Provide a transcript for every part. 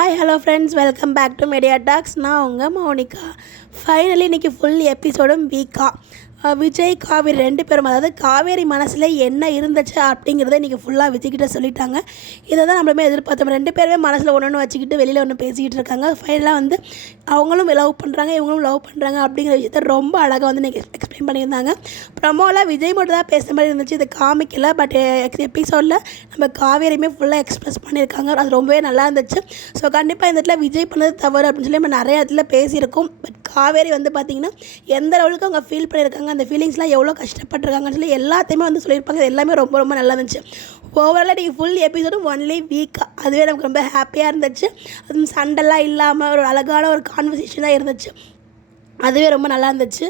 Hi hello friends, welcome back to Media Talks. நான் உங்கள் Monika. Finally இன்றைக்கி ஃபுல் எபிசோடும் விஜய் காவேரி ரெண்டு பேரும், அதாவது காவேரி மனசில் என்ன இருந்துச்சு அப்படிங்கிறத இன்றைக்கி ஃபுல்லாக விஜய்கிட்ட சொல்லிட்டாங்க. இதை தான் நம்மளுமே எதிர்பார்த்தோம். ரெண்டு பேருமே மனசில் ஒன்று வச்சுக்கிட்டு வெளியில் ஒன்று பேசிக்கிட்டு இருக்காங்க. ஃபைனலாக அவங்களும் லவ் பண்ணுறாங்க, இவங்களும் லவ் பண்ணுறாங்க அப்படிங்கிற விஷயத்த ரொம்ப அழகாக இன்றைக்கி எக்ஸ்பிளைன் பண்ணியிருந்தாங்க. ப்ரமோவில் விஜய் மட்டும் தான் பேசுகிற மாதிரி இருந்துச்சு, இதை காமிக்கல. பட் எபிசோடில் நம்ம காவேரியுமே ஃபுல்லாக எக்ஸ்ப்ரெஸ் பண்ணியிருக்காங்க. அது ரொம்பவே நல்லா இருந்துச்சு. ஸோ கண்டிப்பாக இந்த இடத்துல விஜய் பண்ணது தவறு அப்படின்னு சொல்லி நம்ம நிறைய இடத்துல பேசியிருக்கோம். பட் காவேரி பார்த்திங்கன்னா எந்த லெவலுக்கு அவங்க ஃபீல் பண்ணியிருக்காங்க, அந்த ஃபீலிங்ஸ்லாம் எவ்வளோ கஷ்டப்பட்டுருக்காங்கன்னு சொல்லி எல்லாத்தையுமே சொல்லியிருப்பாங்க. எல்லாமே ரொம்ப ரொம்ப நல்லா இருந்துச்சு. ஓவராலாக நீங்கள் ஃபுல் எபிசோடும் ஒன்லி வீக்காக, அதுவே நமக்கு ரொம்ப ஹாப்பியாக இருந்துச்சு. அதுவும் சண்டைலாம் இல்லாமல் ஒரு அழகான ஒரு கான்வர்சேஷனாக இருந்துச்சு. அதுவே ரொம்ப நல்லா இருந்துச்சு.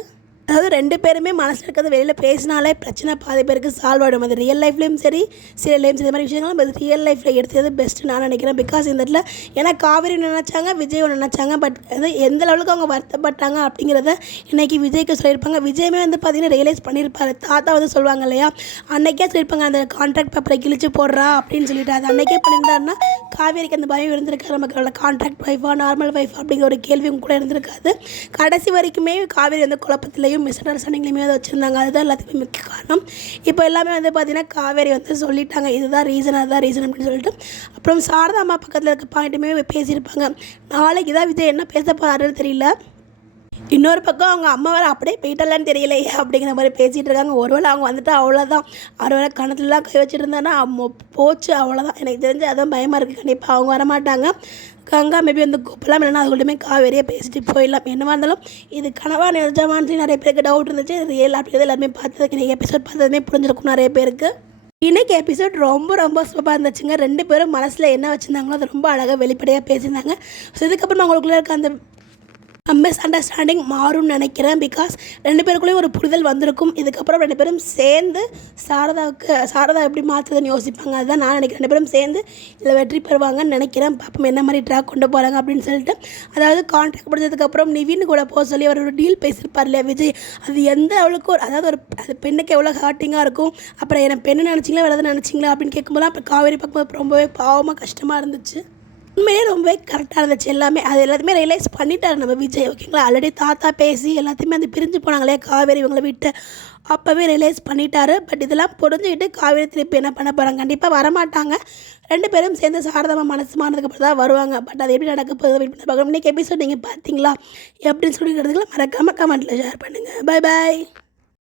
அதாவது ரெண்டு பேருமே மனசில் இருக்கிறது வெளியில் பேசினாலே பிரச்சனை பாதி பேருக்கு சால்வ் ஆகிடும். அது ரியல் லைஃப்லேயும் சரி, சீரியல்லையும் சரி, இந்த மாதிரி விஷயங்கள் நம்ம ரியல் லைஃப்பில் எடுத்தது பெஸ்ட்டு நான் நினைக்கிறேன். பிகாஸ் இந்த இடத்துல ஏன்னா காவேரி நினச்சாங்க, விஜய் நினச்சாங்க. பட் எந்த லெவலுக்கு அவங்க வருத்தப்பட்டாங்க அப்படிங்கிறத இன்றைக்கி விஜய்க்கு சொல்லியிருப்பாங்க. விஜயமே பார்த்திங்கன்னா ரியலைஸ் பண்ணியிருப்பார். தாத்தா சொல்லுவாங்க இல்லையா, அன்றைக்கே சொல்லியிருப்பாங்க அந்த கான்ட்ராக்ட் பேப்பரை கிழிச்சு போடுறா அப்படின்னு சொல்லிட்டு. அது அன்றைக்கே பண்ணியிருந்தாருன்னா காவேரிக்கு அந்த பயம் இருந்திருக்காரு. நமக்கு கான்ட்ராக்ட் ஒய்ஃபா நார்மல் ஒய்ஃப் அப்படிங்கிற ஒரு கேள்வியும் கூட இருந்திருக்காது. கடைசி வரைக்குமே காவேரி குழப்பத்திலையும் மிஸ் அண்டர்ஸ்டாண்டிங்லையுமே வச்சுருந்தாங்க. அதுதான் எல்லாத்துக்குமே முக்கிய காரணம். இப்போ எல்லாமே பார்த்திங்கன்னா காவேரி சொல்லிட்டாங்க, இதுதான் ரீசன், அதுதான் ரீசன் அப்படின்னு சொல்லிட்டு. அப்புறம் சாரதா அம்மா பக்கத்தில் இருக்க பாயிண்ட்டுமே பேசியிருப்பாங்க. நாளைக்கு தான் விஜய் என்ன பேச போகிறாருன்னு தெரியல. இன்னொரு பக்கம் அவங்க அம்மா வேறு அப்படியே போயிட்டலான்னு தெரியலையே அப்படிங்கிற மாதிரி பேசிகிட்டு இருக்காங்க. ஒருவேளை அவங்க வந்துட்டு அவ்வளோதான், ஒருவேளை கணத்துலலாம் கை வச்சுட்டு இருந்தாங்கன்னா போச்சு, அவ்வளோதான். எனக்கு தெரிஞ்சு அதுவும் பயமாக இருக்குது. கண்டிப்பாக அவங்க வரமாட்டாங்க. கங்கா மேபி கூப்பிடலாம், இல்லைன்னா அதுக்குள்ளேயுமே காவேரியாக பேசிட்டு போயிடலாம். என்னவா இருந்தாலும் இது கனவா நிஜமான்னு நிறைய பேருக்கு டவுட் இருந்துச்சு. ரியல் அப்படிங்கிறது எல்லாருமே பார்த்ததுக்கு இன்றைக்கி எபிசோட் பார்த்ததுமே புரிஞ்சிருக்கும் நிறைய பேருக்கு. இன்றைக்கி எபிசோட் ரொம்ப ரொம்ப சூப்பராக இருந்துச்சுங்க. ரெண்டு பேரும் மனசில் என்ன வச்சுருந்தாங்களோ அது ரொம்ப அழகாக வெளிப்படையாக பேசியிருந்தாங்க. ஸோ இதுக்கப்புறம் அவங்களுக்குள்ளே இருக்க அந்த மிஸ் அண்டர்ஸ்டாண்டிங் மாறும்னு நினைக்கிறேன். பிகாஸ் ரெண்டு பேருக்குள்ளேயும் ஒரு புரிதல் வந்திருக்கும். இதுக்கப்புறம் ரெண்டு பேரும் சேர்ந்து சாரதா எப்படி மாற்றுதுன்னு யோசிப்பாங்க. அதுதான் நான் நினைக்கிறேன். ரெண்டு பேரும் சேர்ந்து இதில் வெற்றி பெறுவாங்கன்னு நினைக்கிறேன். பாப்போம் என்ன மாதிரி ட்ராக் கொண்டு போகிறாங்க அப்படின்னு சொல்லிட்டு. அதாவது கான்ட்ராக்ட் முடிஞ்சதுக்கப்புறம் நிவின் கூட போக சொல்லி அவர் ஒரு டீல் பேசியிருப்பார் இல்லையா விஜய். அது எந்த அளவுக்கு அது பெண்ணுக்கு எவ்வளோ ஹார்ட்டிங்காக இருக்கும். அப்புறம் என்ன பெண்ணு நினச்சிங்களா வேறு எதாவது நினச்சிங்களா அப்படின்னு கேட்கும்போது அப்புறம் காவேரி பார்க்கும்போது ரொம்பவே பாவமாக கஷ்டமாக இருந்துச்சு. உண்மையிலே ரொம்பவே கரெக்டாக இருந்துச்சு எல்லாமே. அது எல்லாத்தையுமே ரியலைஸ் பண்ணிட்டார் நம்ம விஜய். ஓகேங்களா, ஆல்ரெடி தாத்தா பேசி எல்லாத்தையுமே பிரிஞ்சு போனாங்களே காவேரி இவங்களை விட்டு, அப்போவே ரியலைஸ் பண்ணிட்டாரு. பட் இதெல்லாம் புரிஞ்சுக்கிட்டு காவேரி திருப்பி என்ன பண்ண போகிறாங்க, கண்டிப்பாக வரமாட்டாங்க. ரெண்டு பேரும் சேர்ந்து சாரதமாக மனசு மாறினதுக்கப்புறம் தான் வருவாங்க. பட் அது எப்படி நடக்க போகுது வெயிட் பண்ணி பார்க்கணும். இன்றைக்கி எபிசோட் நீங்கள் பார்த்தீங்களா எப்படின்னு சொல்லிக்கிறதுக்குலாம் மறக்காமல் கமெண்ட்டில் ஷேர் பண்ணுங்கள். Bye bye.